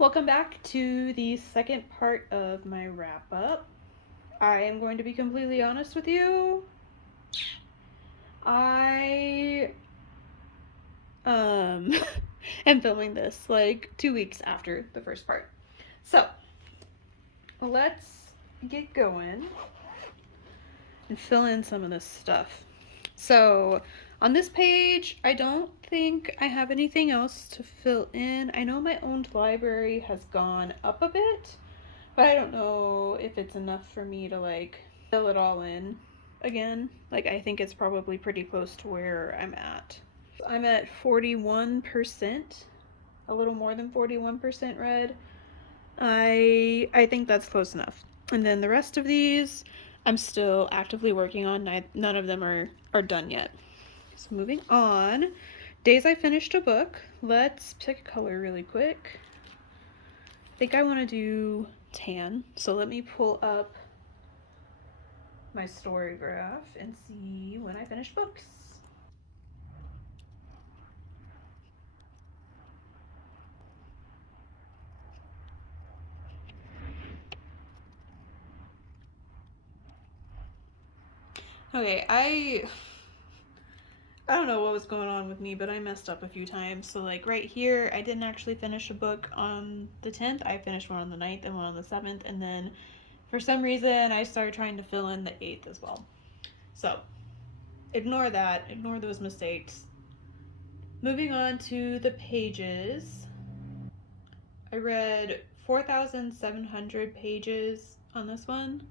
Welcome back to the second part of my wrap up. I am going to be completely honest with you. I um am filming this like 2 weeks after the first part. So, let's get going and fill in some of this stuff. So, on this page, I don't think I have anything else to fill in. I know my owned library has gone up a bit, but I don't know if it's enough for me to like fill it all in again. Like, I think it's probably pretty close to where I'm at. I'm at 41%, a little more than 41% read. I think that's close enough. And then the rest of these I'm still actively working on. None of them are done yet. So moving on. Days I finished a book. Let's pick a color really quick. I think I want to do tan. So let me pull up my story graph and see when I finished books. Okay, I don't know what was going on with me, but I messed up a few times. So like right here, I didn't actually finish a book on the 10th. I finished one on the 9th and one on the 7th, and then for some reason I started trying to fill in the 8th as well. So, ignore that. Ignore those mistakes. Moving on to the pages. I read 4,700 pages on this one.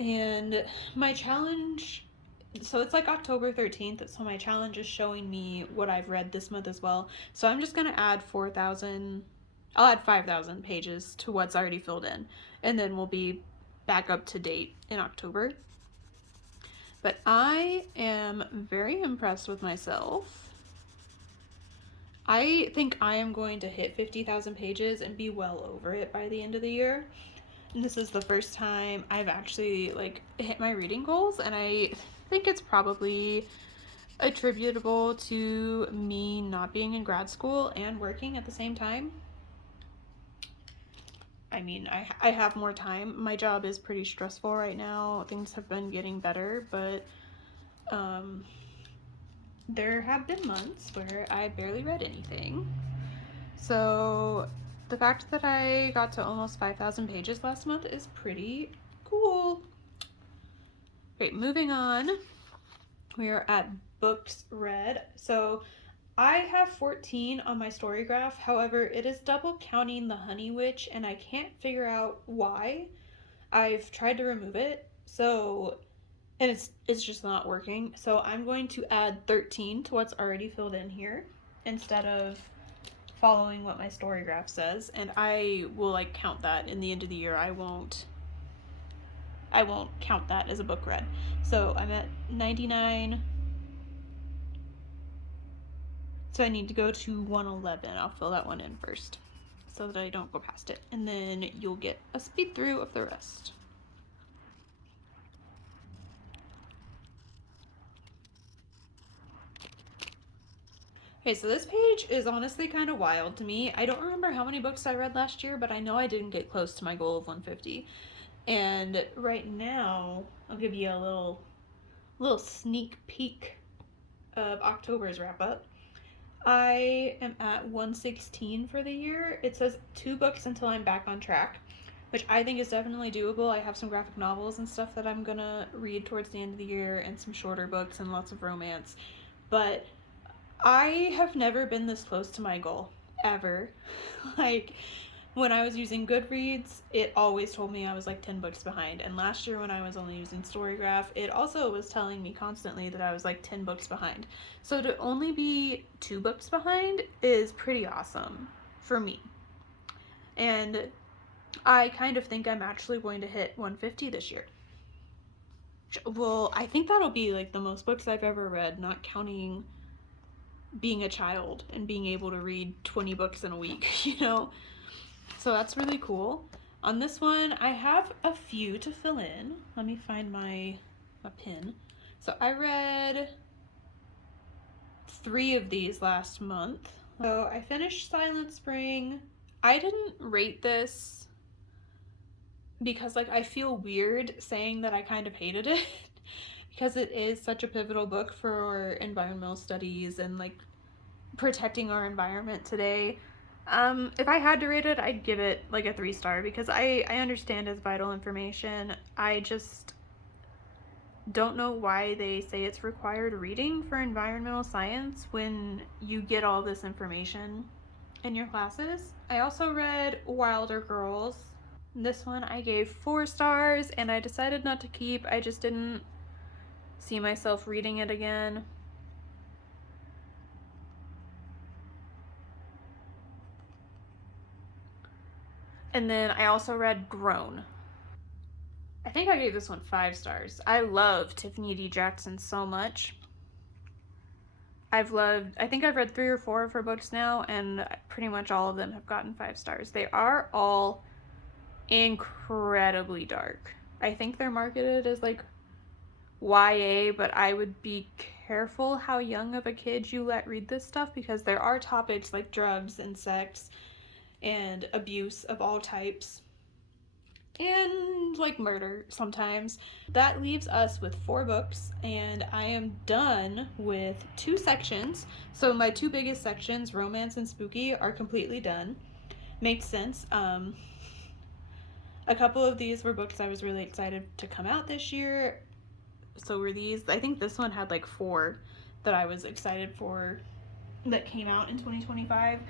And my challenge, so it's like October 13th, so my challenge is showing me what I've read this month as well. So I'm just going to add 4,000, I'll add 5,000 pages to what's already filled in. And then we'll be back up to date in October. But I am very impressed with myself. I think I am going to hit 50,000 pages and be well over it by the end of the year. And this is the first time I've actually like hit my reading goals, and I think it's probably attributable to me not being in grad school and working at the same time. I mean, I have more time. My job is pretty stressful right now. Things have been getting better, but there have been months where I barely read anything. So the fact that I got to almost 5,000 pages last month is pretty cool. Great, moving on. We are at books read. So I have 14 on my story graph. However, it is double counting the Honey Witch, and I can't figure out why. I've tried to remove it, and it's just not working. So I'm going to add 13 to what's already filled in here instead of following what my story graph says, and I will like count that in the end of the year. I won't count that as a book read. So I'm at 99. So I need to go to 111. I'll fill that one in first so that I don't go past it. And then you'll get a speed through of the rest. Okay, so this page is honestly kind of wild to me. I don't remember how many books I read last year, but I know I didn't get close to my goal of 150. And right now, I'll give you a little sneak peek of October's wrap up. I am at 116 for the year. It says 2 books until I'm back on track, which I think is definitely doable. I have some graphic novels and stuff that I'm gonna read towards the end of the year, and some shorter books and lots of romance. But I have never been this close to my goal, ever. Like, when I was using Goodreads, it always told me I was like 10 books behind. And last year, when I was only using Storygraph, it also was telling me constantly that I was like 10 books behind. So to only be 2 books behind is pretty awesome for me. And I kind of think I'm actually going to hit 150 this year. Well, I think that'll be like the most books I've ever read, not counting being a child and being able to read 20 books in a week, you know? So that's really cool. On this one, I have a few to fill in. Let me find my pin. So I read 3 of these last month. So I finished Silent Spring. I didn't rate this because like I feel weird saying that I kind of hated it because it is such a pivotal book for environmental studies and like protecting our environment today. If I had to rate it, I'd give it like a 3 star because I understand it's vital information. I just don't know why they say it's required reading for environmental science when you get all this information in your classes. I also read Wilder Girls. This one I gave 4 stars and I decided not to keep. I just didn't see myself reading it again. And then I also read Grown. I think I gave this one 5 stars. I love Tiffany D. Jackson so much. I think I've read 3 or 4 of her books now, and pretty much all of them have gotten 5 stars. They are all incredibly dark. I think they're marketed as like YA, but I would be careful how young of a kid you let read this stuff because there are topics like drugs and sex and abuse of all types and like murder sometimes. That leaves us with 4 books, and I am done with 2 sections. So my 2 biggest sections, romance and spooky, are completely done. Makes sense. A couple of these were books I was really excited to come out this year. So were these. I think this one had like 4 that I was excited for that came out in 2025.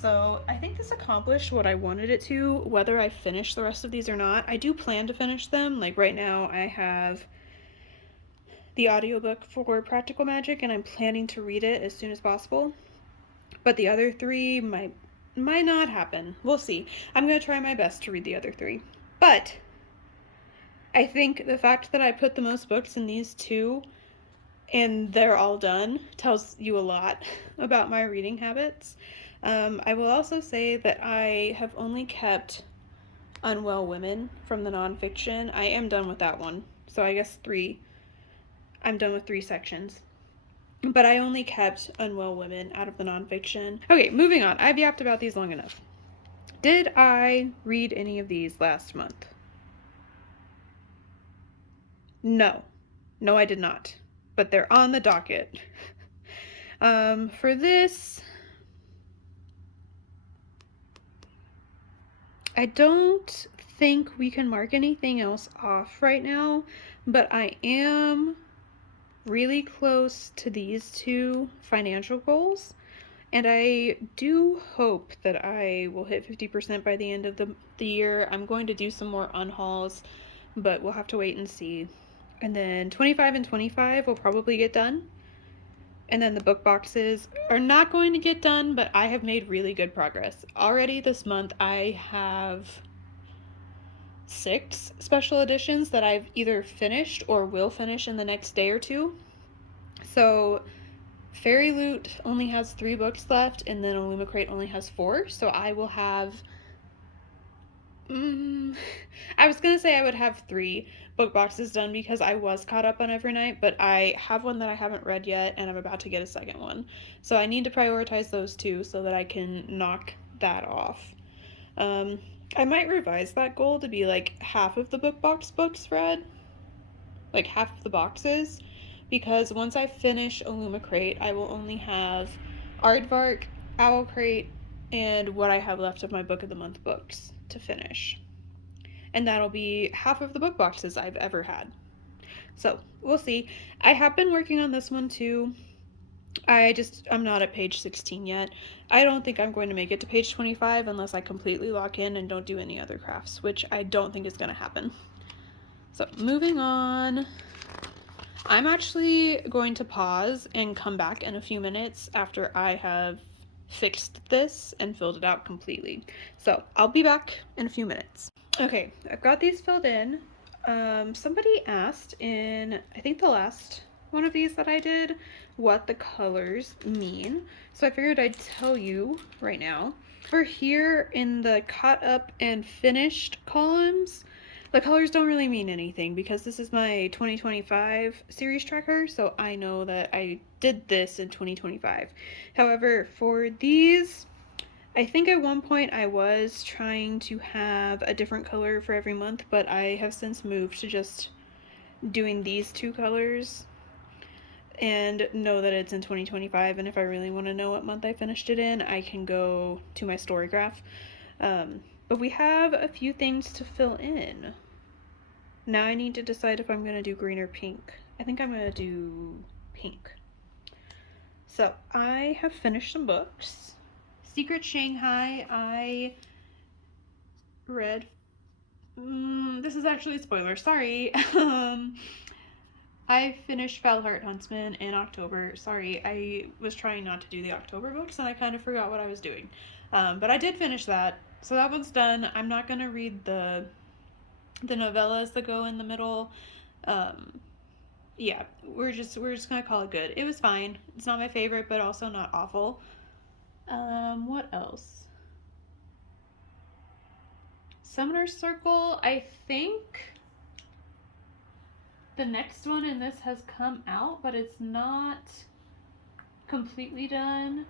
So I think this accomplished what I wanted it to, whether I finish the rest of these or not. I do plan to finish them. Like right now I have the audiobook for Practical Magic and I'm planning to read it as soon as possible. But the other 3 might not happen. We'll see. I'm going to try my best to read the other 3. But I think the fact that I put the most books in these 2 and they're all done tells you a lot about my reading habits. I will also say that I have only kept Unwell Women from the nonfiction. I am done with that one. So I guess 3. I'm done with 3 sections. But I only kept Unwell Women out of the nonfiction. Okay, moving on. I've yapped about these long enough. Did I read any of these last month? No. No, I did not. But they're on the docket. For this, I don't think we can mark anything else off right now, but I am really close to these 2 financial goals, and I do hope that I will hit 50% by the end of the year. I'm going to do some more unhauls, but we'll have to wait and see. And then 25 and 25 will probably get done. And then the book boxes are not going to get done, but I have made really good progress. Already this month, I have 6 special editions that I've either finished or will finish in the next day or 2. So Fairy Loot only has 3 books left, and then Illumicrate only has 4. So I will have... I was going to say I would have 3 book boxes done because I was caught up on Evernight, but I have one that I haven't read yet, and I'm about to get a second one. So I need to prioritize those 2 so that I can knock that off. I might revise that goal to be like half of the book box books read, like half of the boxes, because once I finish Illumicrate, I will only have Aardvark, Owlcrate, and what I have left of my Book of the Month books to finish. And that'll be half of the book boxes I've ever had. So we'll see. I have been working on this one too. I'm not at page 16 yet. I don't think I'm going to make it to page 25 unless I completely lock in and don't do any other crafts, which I don't think is going to happen. So moving on, I'm actually going to pause and come back in a few minutes after I have fixed this and filled it out completely. So I'll be back in a few minutes. Okay, I've got these filled in. Somebody asked in, I think the last one of these that I did, what the colors mean. So I figured I'd tell you right now. For here in the caught up and finished columns, the colors don't really mean anything because this is my 2025 series tracker, so I know that I did this in 2025. However, for these, I think at one point I was trying to have a different color for every month, but I have since moved to just doing these two colors and know that it's in 2025. And if I really want to know what month I finished it in, I can go to my Storygraph. But we have a few things to fill in. Now I need to decide if I'm going to do green or pink. I think I'm going to do pink. So I have finished some books. Secret Shanghai, I read. This is actually a spoiler. Sorry. I finished Foulheart Huntsman in October. Sorry, I was trying not to do the October books and I kind of forgot what I was doing. But I did finish that. So that one's done. I'm not going to read the novellas that go in the middle. Yeah, we're just gonna call it good. It was fine. It's not my favorite, but also not awful. What else? Summoner's Circle, I think the next one in this has come out, but it's not completely done.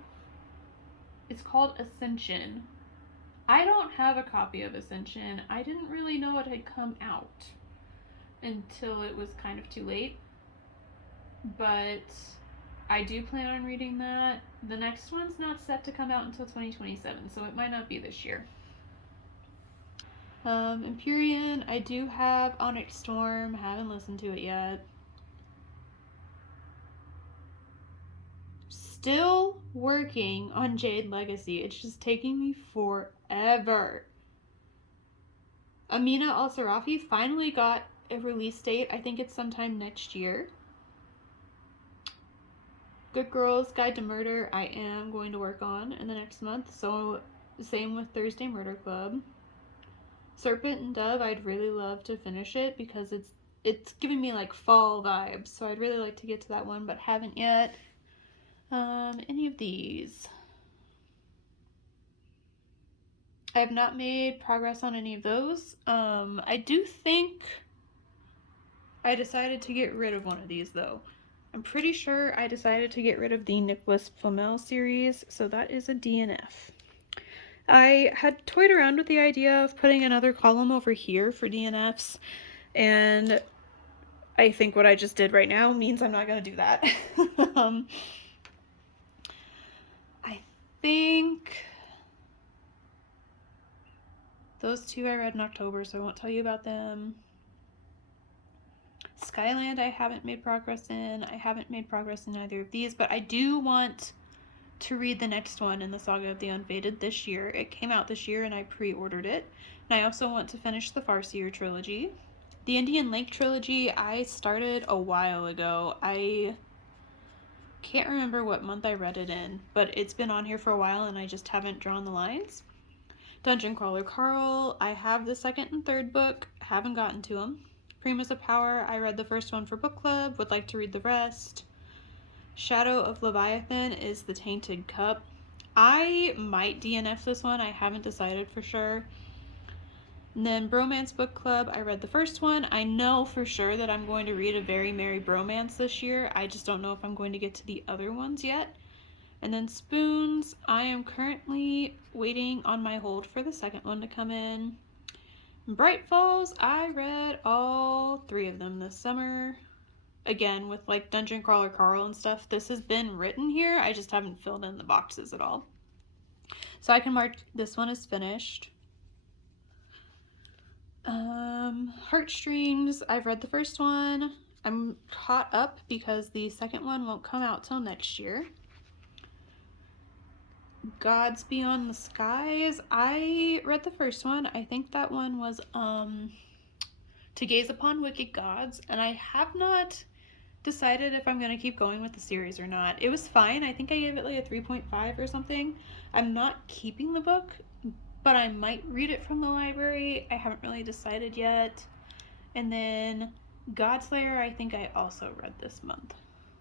It's called Ascension. I don't have a copy of Ascension. I didn't really know it had come out until it was kind of too late. But I do plan on reading that. The next one's not set to come out until 2027, so it might not be this year. Empyrean, I do have Onyx Storm. Haven't listened to it yet. Still working on Jade Legacy. It's just taking me forever. Amina Al-Sarafi finally got a release date. I think it's sometime next year. Good Girls Guide to Murder, I am going to work on in the next month. So, same with Thursday Murder Club. Serpent and Dove, I'd really love to finish it because it's giving me like fall vibes. So I'd really like to get to that one, but haven't yet. Any of these? I have not made progress on any of those. I do think I decided to get rid of one of these though. I'm pretty sure I decided to get rid of the Nicholas Flamel series, so that is a DNF. I had toyed around with the idea of putting another column over here for DNFs, and I think what I just did right now means I'm not going to do that. I think those two I read in October, so I won't tell you about them. Skyland I haven't made progress in. I haven't made progress in either of these, but I do want to read the next one in the Saga of the Unfated this year. It came out this year and I pre-ordered it. And I also want to finish the Farseer trilogy. The Indian Lake trilogy I started a while ago. I can't remember what month I read it in, but it's been on here for a while and I just haven't drawn the lines. Dungeon Crawler Carl, I have the second and third book, haven't gotten to them. Primus of Power, I read the first one for book club, would like to read the rest. Shadow of Leviathan is the Tainted Cup. I might DNF this one, I haven't decided for sure. And then Bromance Book Club, I read the first one. I know for sure that I'm going to read A Very Merry Bromance this year. I just don't know if I'm going to get to the other ones yet. And then Spoons, I am currently waiting on my hold for the second one to come in. Bright Falls, I read all three of them this summer. Again, with like Dungeon Crawler Carl and stuff, this has been written here. I just haven't filled in the boxes at all. So I can mark this one as finished. Heartstrings, I've read the first one. I'm caught up because the second one won't come out till next year. Gods Beyond the Skies, I read the first one. I think that one was To Gaze Upon Wicked Gods, and I have not decided if I'm going to keep going with the series or not. It was fine. I think I gave it like a 3.5 or something. I'm not keeping the book, but I might read it from the library. I haven't really decided yet. And then Godslayer, I think I also read this month.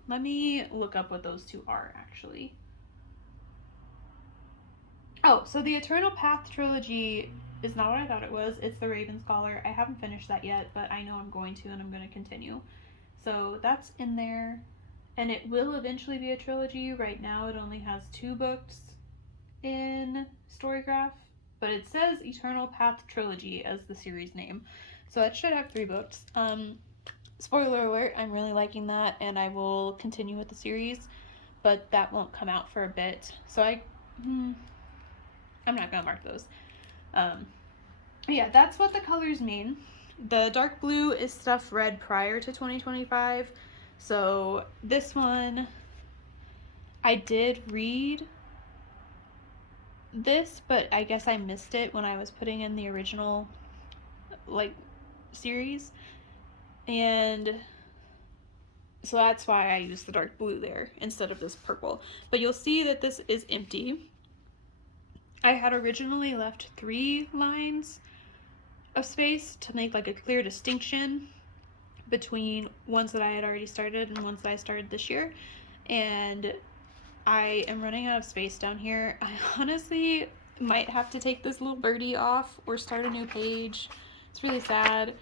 Let me look up what those two are actually. Oh, so the Eternal Path trilogy is not what I thought it was. It's the Raven Scholar. I haven't finished that yet, but I know I'm going to and I'm going to continue. So that's in there. And it will eventually be a trilogy. Right now it only has 2 books in Storygraph, but it says Eternal Path Trilogy as the series name. So that should have 3 books. Spoiler alert, I'm really liking that, and I will continue with the series, but that won't come out for a bit. So I'm not gonna mark those. Yeah, that's what the colors mean. The dark blue is stuff read prior to 2025. So this one, I did read this, but I guess I missed it when I was putting in the original, like, series. And so that's why I used the dark blue there instead of this purple. But you'll see that this is empty. I had originally left 3 lines of space to make like a clear distinction between ones that I had already started and ones that I started this year. And I am running out of space down here. I honestly might have to take this little birdie off or start a new page. It's really sad.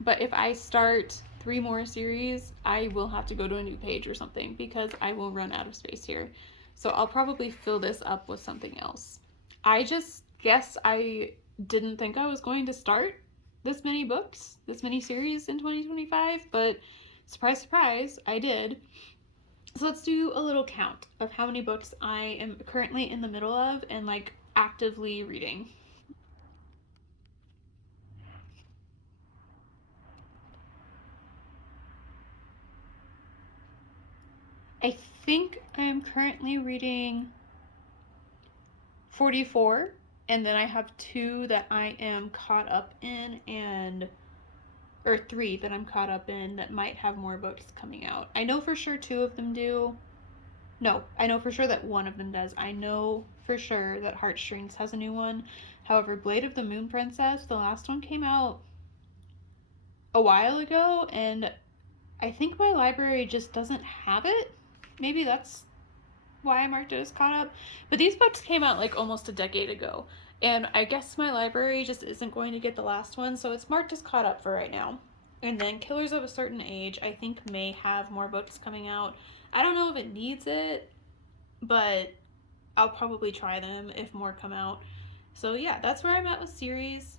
But if I start 3 more series, I will have to go to a new page or something because I will run out of space here. So I'll probably fill this up with something else. I just guess I didn't think I was going to start this many books, this many series in 2025, but surprise, surprise, I did. So let's do a little count of how many books I am currently in the middle of and like actively reading. I think I am currently reading 44, and then I have 2 that I am caught up in, or 3 that I'm caught up in that might have more books coming out. I know for sure 2 of them do. No, I know for sure that 1 of them does. I know for sure that Heartstrings has a new one. However, Blade of the Moon Princess, the last one came out a while ago, and I think my library just doesn't have it. Maybe that's why I marked it as caught up. But these books came out like almost a decade ago. And I guess my library just isn't going to get the last one, so it's marked as caught up for right now. And then Killers of a Certain Age, I think, may have more books coming out. I don't know if it needs it, but I'll probably try them if more come out. So yeah, that's where I'm at with series.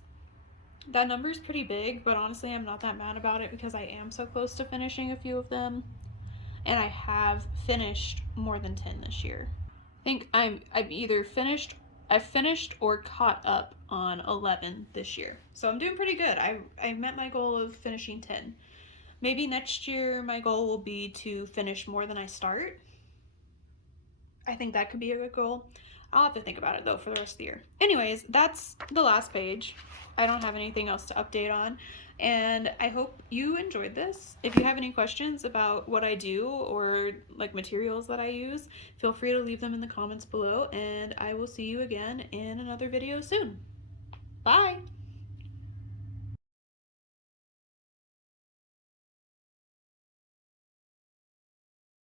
That number's pretty big, but honestly, I'm not that mad about it because I am so close to finishing a few of them. And I have finished more than 10 this year. I think I've either finished or caught up on 11 this year. So I'm doing pretty good. I met my goal of finishing 10. Maybe next year my goal will be to finish more than I start. I think that could be a good goal. I'll have to think about it though for the rest of the year. Anyways, that's the last page. I don't have anything else to update on. And I hope you enjoyed this. If you have any questions about what I do or like materials that I use, feel free to leave them in the comments below, and I will see you again in another video soon. Bye!